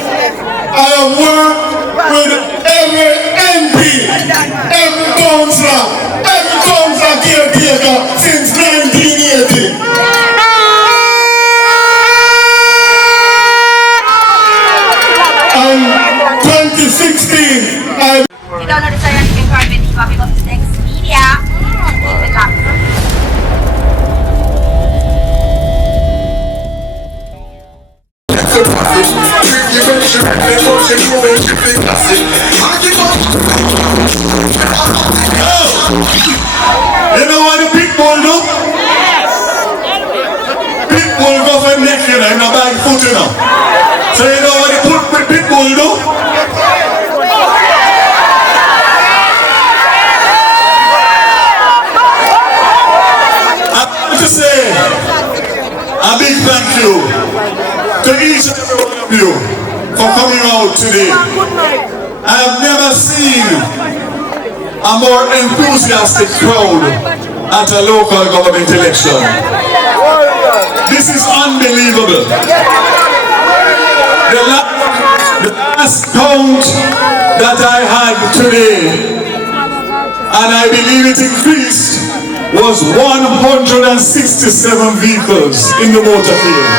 I have worked with every MP, every councillor, caretaker since 1980. And 2016, I... You don't know the song you can call me because it's next media. You know what the people do? People go for neck, you know, in a bad foot, you know. So you know what the people do? I want to say a big thank you to each and every one of you for coming out today. I have never seen a more enthusiastic crowd at a local government election. This is unbelievable. The last count that I had today, and I believe it increased, was 167 vehicles in the motor field.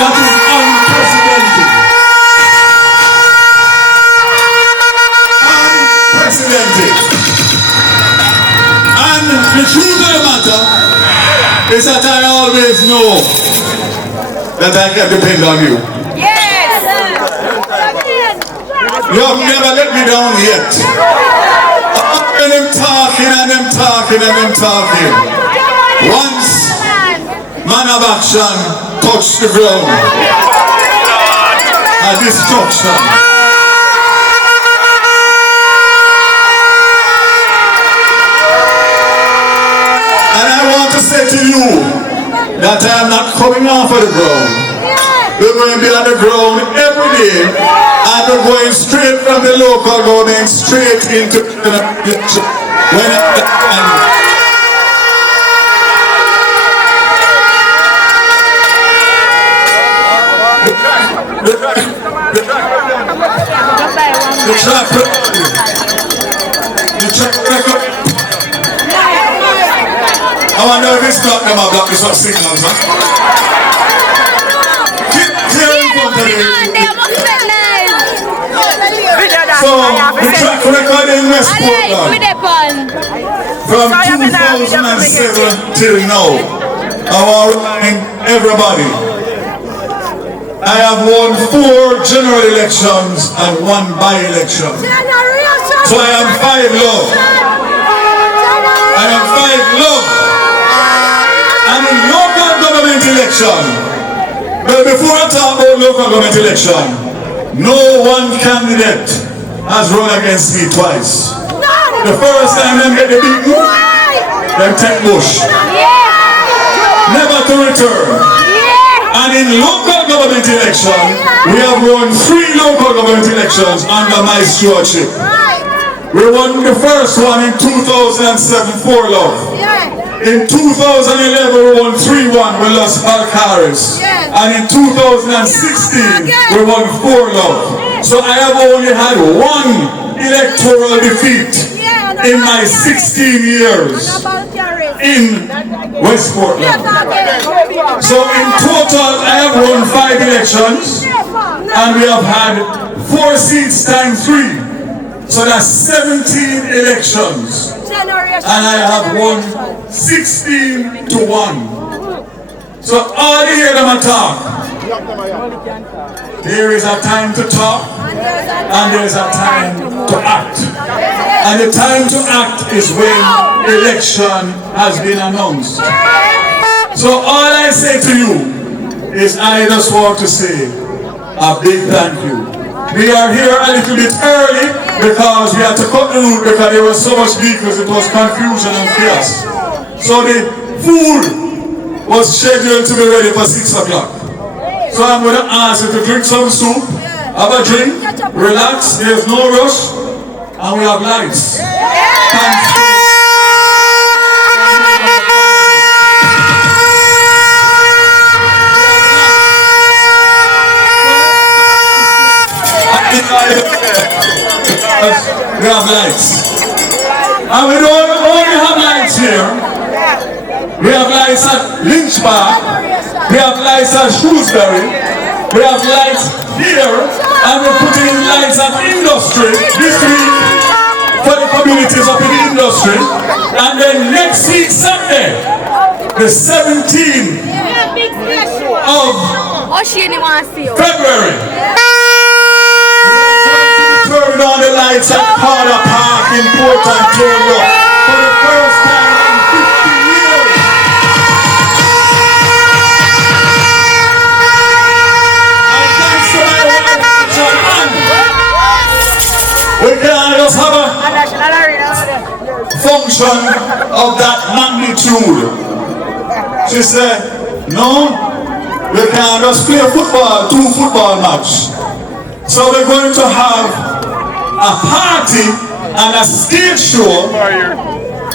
That is unprecedented. And the truth of the matter is that I always know that I can depend on you. Yes! You have never let me down yet. And them talking and them talking and them talking. Once man of action touched the ground, a destruction. And I want to say to you that I am not coming off of the ground. We're going to be on the ground every day, and we're going straight from the local government straight into the election. When the track record. I wonder if it's blocked them or blocked this up signals, huh? So, the track record in West Portland from 2007 till now, I want to remind everybody, I have won 4 general elections and 1 by-election. So I am 5 love. I am 5 love. And in local government election, but before I talk about local government election, no one candidate has run against me twice. The first time them get the beaten, them take bush. Never to return. And in local government election, we have won 3 local government elections under my stewardship. We won the first one in 2007, 4 love. In 2011, we won 3-1, we lost Alcaris. And in 2016, we won 4 love. So I have only had 1 electoral defeat in my 16 years in West Portland. So in total, I have won 5 elections, and we have had 4 seats times 3. So that's 17 elections. And I have won 16 to 1. So all you hear them talk. There is a time to talk, and there is a time to act. And the time to act is when election has been announced. So all I say to you is I just want to say a big thank you. We are here a little bit early because we had to cut the route because there was so much vehicles, it was confusion and chaos. So the food was scheduled to be ready for 6 o'clock. So I'm going to ask you to drink some soup, have a drink, relax, there's no rush, and we have lights. Thank you. We have lights. And we don't only have lights here. We have lights at Lynch Park. We have lights at Shrewsbury. We have lights here. And we're putting in lights at Industry this week for the communities up in the industry. And then next week, Sunday, the 17th of February, turn on the lights at Carter Park in Port Ontario for the first time in 50 years. And thanks to my wife, John, we can just have a function of that magnitude. She said, no, we can't just play football, 2 football match. So we're going to have a party and a stage show.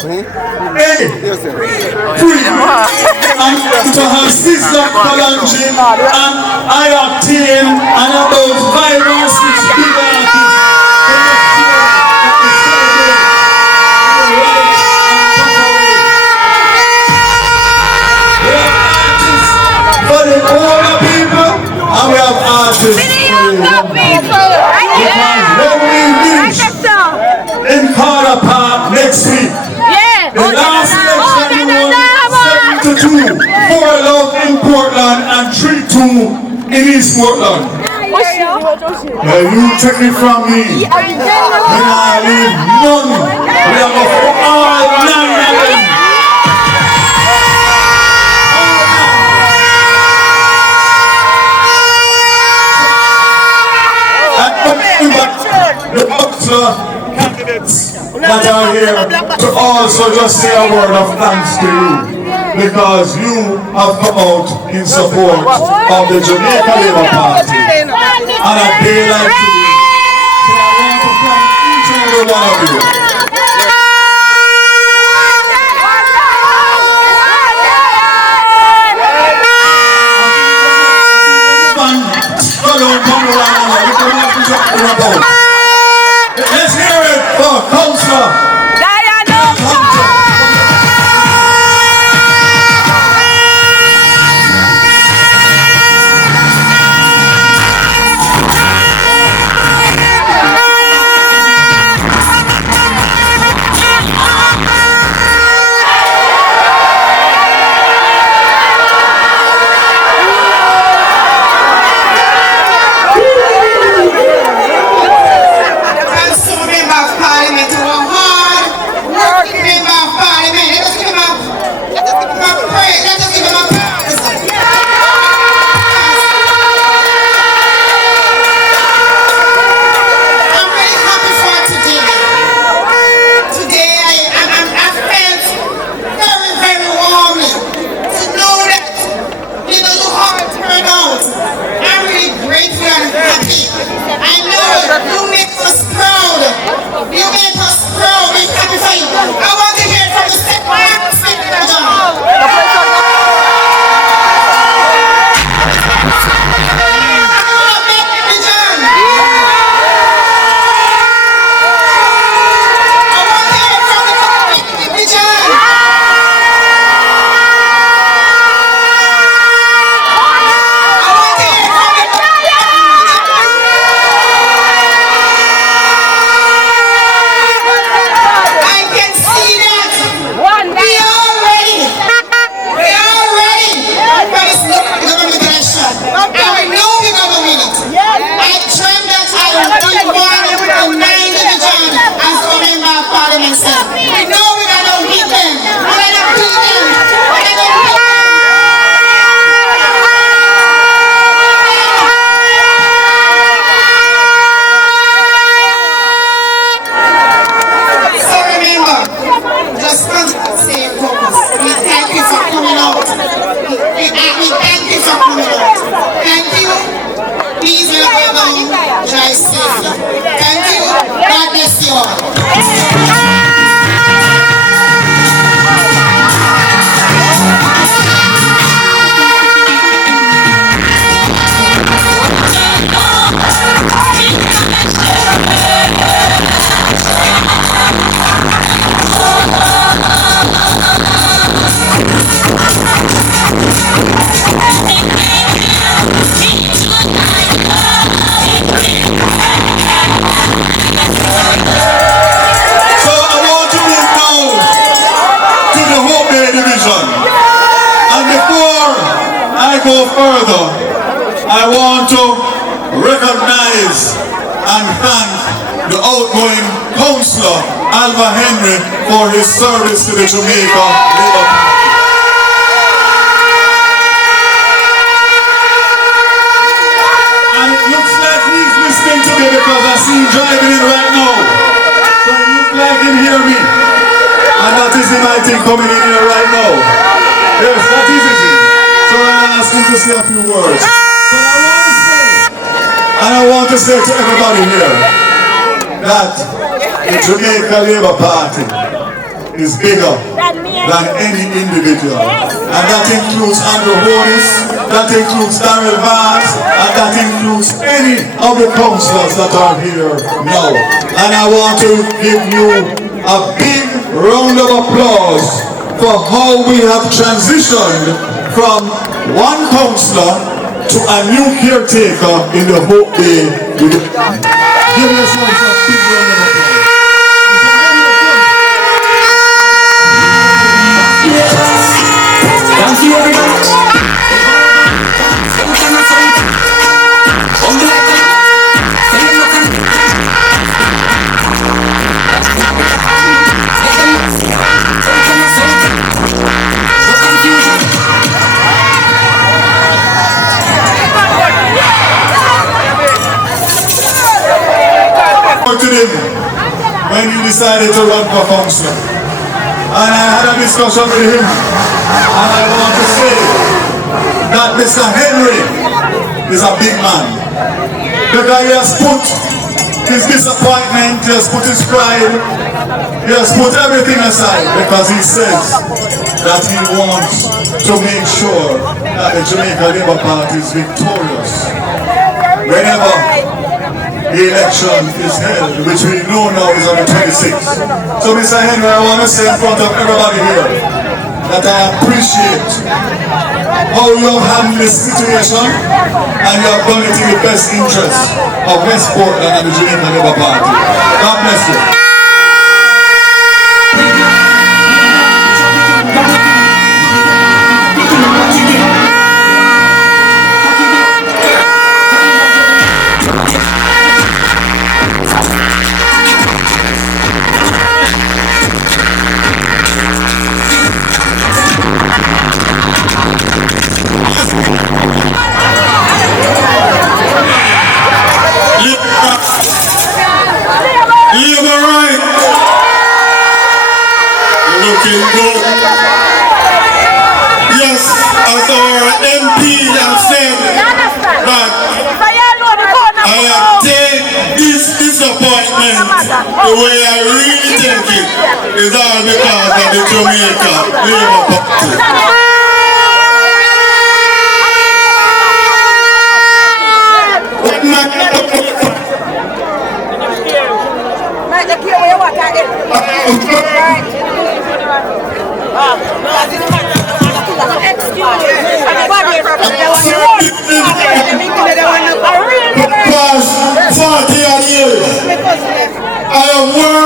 Hey, free. And to have Sister Kalanji and Ioctane and about 5 or 6 people for the older people, and we have artists. In Carter Park next week. The last election won 7-2. 4 love in Portland and 3-2 in East Portland. You take it from me. And I leave none. We are for all 9 of them. The candidates that are here to also just say a word of thanks to you, because you have come out in support of the Jamaica Labour Party on a day like today. So I want to thank each and every one of you. Let's hear it for Councillor want to recognize and thank the outgoing councillor, Alva Henry, for his service to the Jamaica Labour Party. And it looks like he's listening to me because I see him driving in right now. So it looks like he hear me. And that is him, I think, coming in here right now. Yes, that is it. So I'll ask him to say a few words. And I want to say to everybody here that the Jamaica Labour Party is bigger than any individual. And that includes Andrew Honis, that includes Darrell Vance, and that includes any of the councillors that are here now. And I want to give you a big round of applause for how we have transitioned from one councillor to a new caretaker in the Hope Bay. Give yourselves a big round of applause. Thank you very much. To him when you decided to run for council, and I had a discussion with him, and I want to say that Mr. Henry is a big man because he has put his disappointment, he has put his pride, he has put everything aside because he says that he wants to make sure that the Jamaica Labour Party is victorious whenever the election is held, which we know now is on the 26th. So Mr. Henry, I want to say in front of everybody here that I appreciate how you have handled this situation and you have done it in the best interest of West Portland and the Jamaica Labour Party. God bless you. Looking good. Yes, as our MP has said that I have taken this disappointment the way I really take it is all because of the Jamaica Labour Party. Past 40 years, I have worked